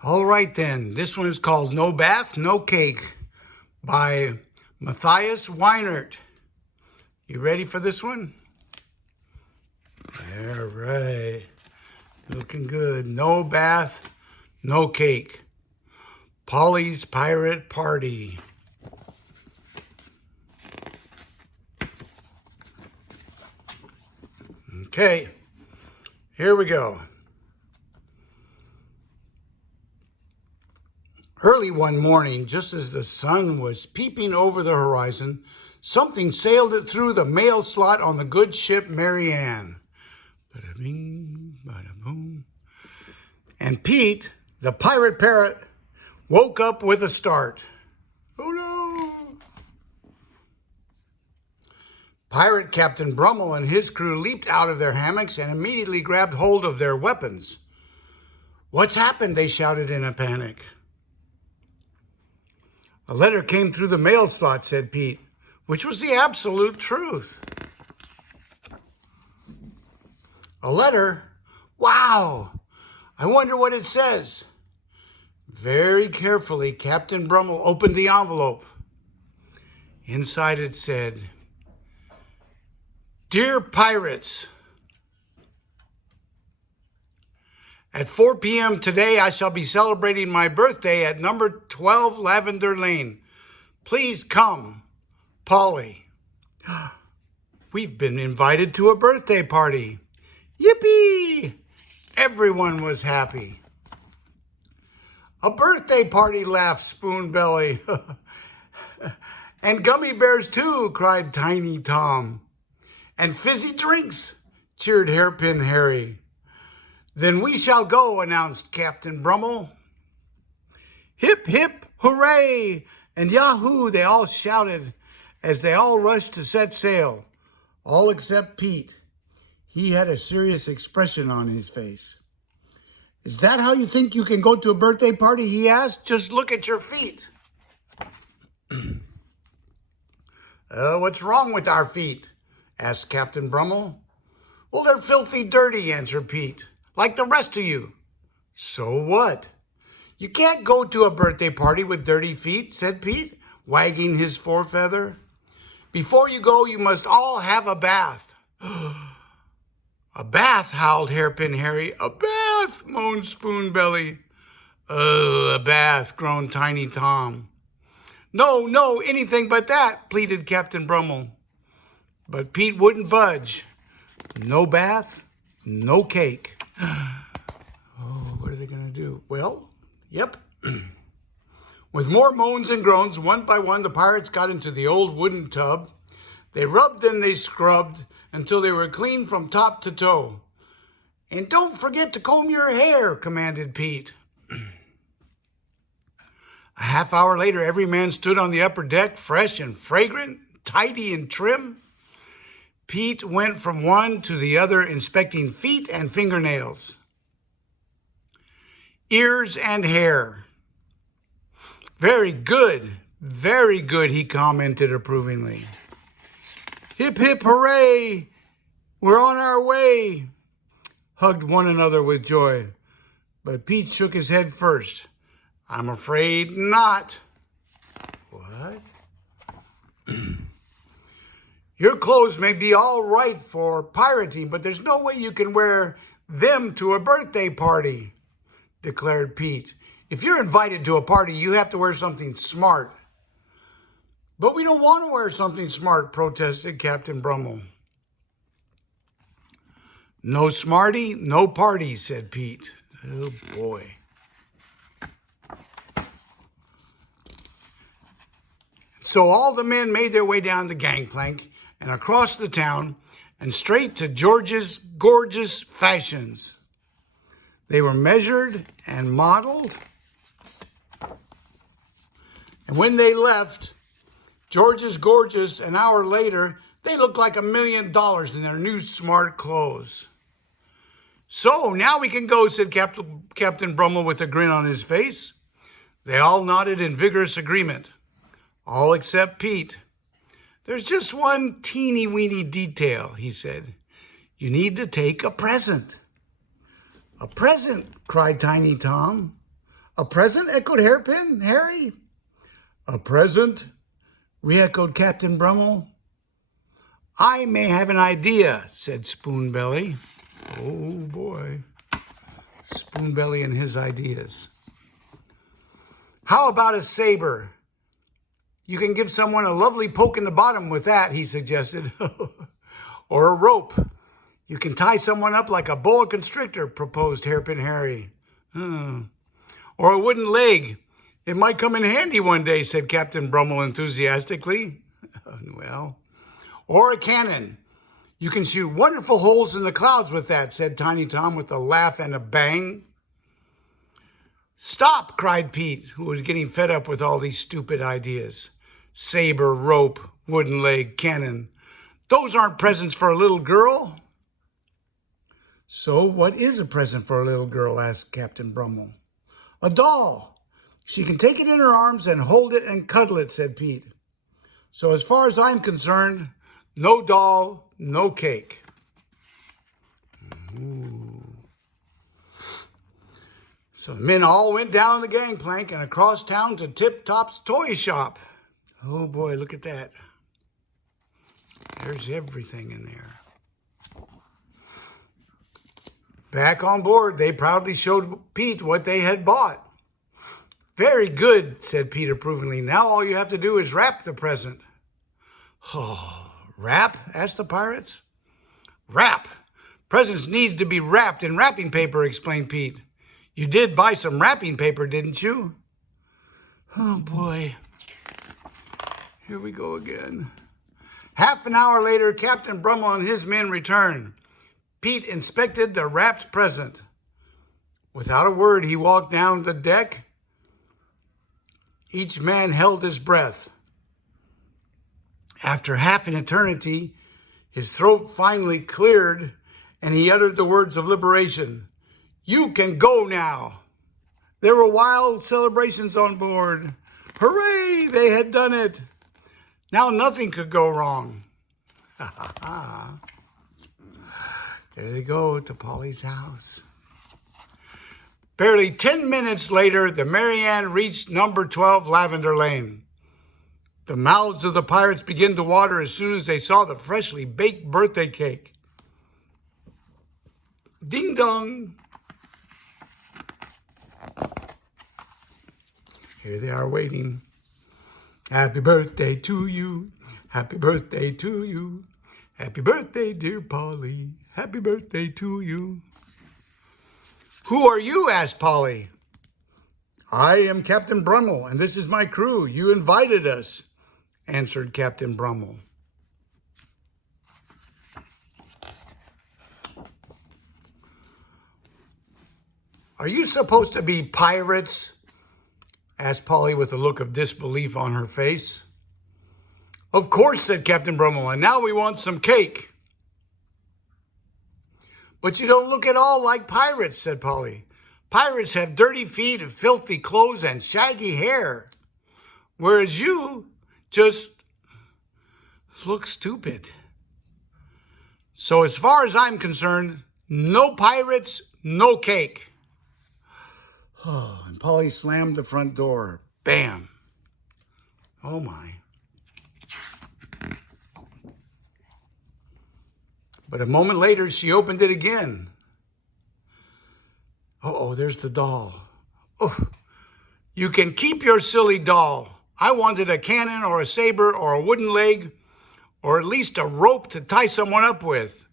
All right then, this one is called No Bath, No Cake by Matthias Weinert. You ready for this one? All right, looking good. No bath, no cake. Polly's Pirate Party. Okay, here we go. Early one morning, just as the sun was peeping over the horizon, something sailed it through the mail slot on the good ship Mary Ann. Bada-bing, bada-boom. And Pete, the pirate parrot, woke up with a start. Oh no! Pirate Captain Brummel and his crew leaped out of their hammocks and immediately grabbed hold of their weapons. "What's happened?" they shouted in a panic. "A letter came through the mail slot," said Pete, which was the absolute truth. "A letter? Wow! I wonder what it says." Very carefully, Captain Brummel opened the envelope. Inside it said, "Dear Pirates, at 4 p.m. today, I shall be celebrating my birthday at number 12 Lavender Lane. Please come, Polly." We've been invited to a birthday party. Yippee! Everyone was happy. "A birthday party," laughed Spoonbelly. "And gummy bears too," cried Tiny Tom. "And fizzy drinks," cheered Hairpin Harry. "Then we shall go," announced Captain Brummel. "Hip, hip, hooray!" and "Yahoo!" they all shouted as they all rushed to set sail, all except Pete. He had a serious expression on his face. "Is that how you think you can go to a birthday party?" he asked. "Just look at your feet." What's wrong with our feet?" asked Captain Brummel. "Well, they're filthy dirty," answered Pete. "Like the rest of you." "So what? You can't go to a birthday party with dirty feet," said Pete, wagging his forefeather. "Before you go, you must all have a bath." "A bath?" howled Hairpin Harry. "A bath!" moaned Spoonbelly. "Oh, a bath," groaned Tiny Tom. "No, no, anything but that," pleaded Captain Brummel. But Pete wouldn't budge. No bath, no cake. Oh, what are they going to do? Well, yep. With more moans and groans, one by one, the pirates got into the old wooden tub. They rubbed and they scrubbed until they were clean from top to toe. "And don't forget to comb your hair," commanded Pete. A half hour later, every man stood on the upper deck, fresh and fragrant, tidy and trim. Pete went from one to the other, inspecting feet and fingernails, ears and hair. very good," he commented approvingly. "Hip, hip, hooray! We're on our way," hugged one another with joy. But Pete shook his head first. "I'm afraid not." "What?" "Your clothes may be all right for pirating, but there's no way you can wear them to a birthday party," declared Pete. "If you're invited to a party, you have to wear something smart." "But we don't want to wear something smart," protested Captain Brummel. "No smarty, no party," said Pete. Oh boy. So all the men made their way down the gangplank and across the town and straight to George's Gorgeous Fashions. They were measured and modeled. And when they left George's Gorgeous an hour later, they looked like $1 million in their new smart clothes. "So now we can go," said Captain Brummel with a grin on his face. They all nodded in vigorous agreement, all except Pete. "There's just one teeny-weeny detail," he said. "You need to take a present." "A present?" cried Tiny Tom. A present? Echoed Hairpin Harry. A present? Re-echoed Captain Brummel. I may have an idea, said Spoonbelly. Oh boy, Spoonbelly and his ideas. How about a saber? You can give someone a lovely poke in the bottom with that, he suggested. Or a rope. You can tie someone up like a boa constrictor, proposed Hairpin Harry. Or a wooden leg. It might come in handy one day, said Captain Brummel enthusiastically. Well, or a cannon. You can shoot wonderful holes in the clouds with that, said Tiny Tom with a laugh and a bang. Stop, cried Pete, who was getting fed up with all these stupid ideas. Saber, rope, wooden leg, cannon. Those aren't presents for a little girl. So what is a present for a little girl, asked Captain Brummel. A doll. She can take it in her arms and hold it and cuddle it, said Pete. So as far as I'm concerned, no doll, no cake. Ooh. So the men all went down the gangplank and across town to Tip Top's toy shop. Oh boy, look at that. There's everything in there. Back on board, they proudly showed Pete what they had bought. Very good, said Pete approvingly. Now all you have to do is wrap the present. Oh, wrap? Asked the pirates. Wrap. Presents need to be wrapped in wrapping paper, explained Pete. You did buy some wrapping paper, didn't you? Oh, boy. Here we go again. Half an hour later, Captain Brummel and his men returned. Pete inspected the wrapped present. Without a word, he walked down the deck. Each man held his breath. After half an eternity, his throat finally cleared, and he uttered the words of liberation. You can go now. There were wild celebrations on board. Hooray, they had done it. Now nothing could go wrong. Ha ha ha. There they go to Polly's house. Barely 10 minutes later, the Marianne reached number 12 Lavender Lane. The mouths of the pirates began to water as soon as they saw the freshly baked birthday cake. Ding dong. Here they are waiting. Happy birthday to you. Happy birthday to you. Happy birthday, dear Polly. Happy birthday to you. Who are you? Asked Polly. I am Captain Brummel, and this is my crew. You invited us, answered Captain Brummel. Are you supposed to be pirates? Asked Polly with a look of disbelief on her face. Of course, said Captain Brummel, and now we want some cake. But you don't look at all like pirates, said Polly. Pirates have dirty feet and filthy clothes and shaggy hair, whereas you just look stupid. So as far as I'm concerned, no pirates, no cake. Oh, and Polly slammed the front door. Bam. Oh, my. But a moment later, she opened it again. Uh-oh, there's the doll. Oh, you can keep your silly doll. I wanted a cannon or a saber or a wooden leg or at least a rope to tie someone up with.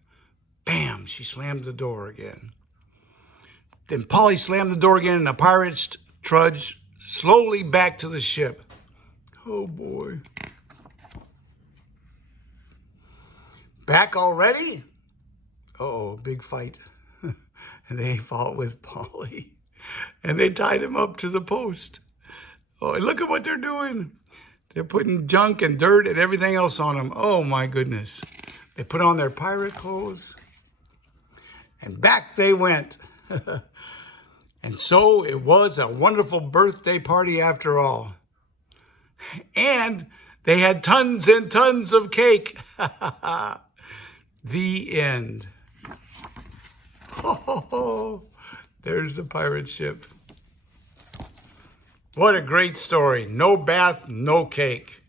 Bam, she slammed the door again. Then Polly slammed the door again and the pirates trudged slowly back to the ship. Oh, boy. Back already? Uh-oh, big fight. And they fought with Polly. And they tied him up to the post. Oh, and look at what they're doing. They're putting junk and dirt and everything else on him. Oh, my goodness. They put on their pirate clothes. And back they went. And so it was a wonderful birthday party after all. And they had tons and tons of cake. The end. Oh, there's the pirate ship. What a great story. No bath, no cake.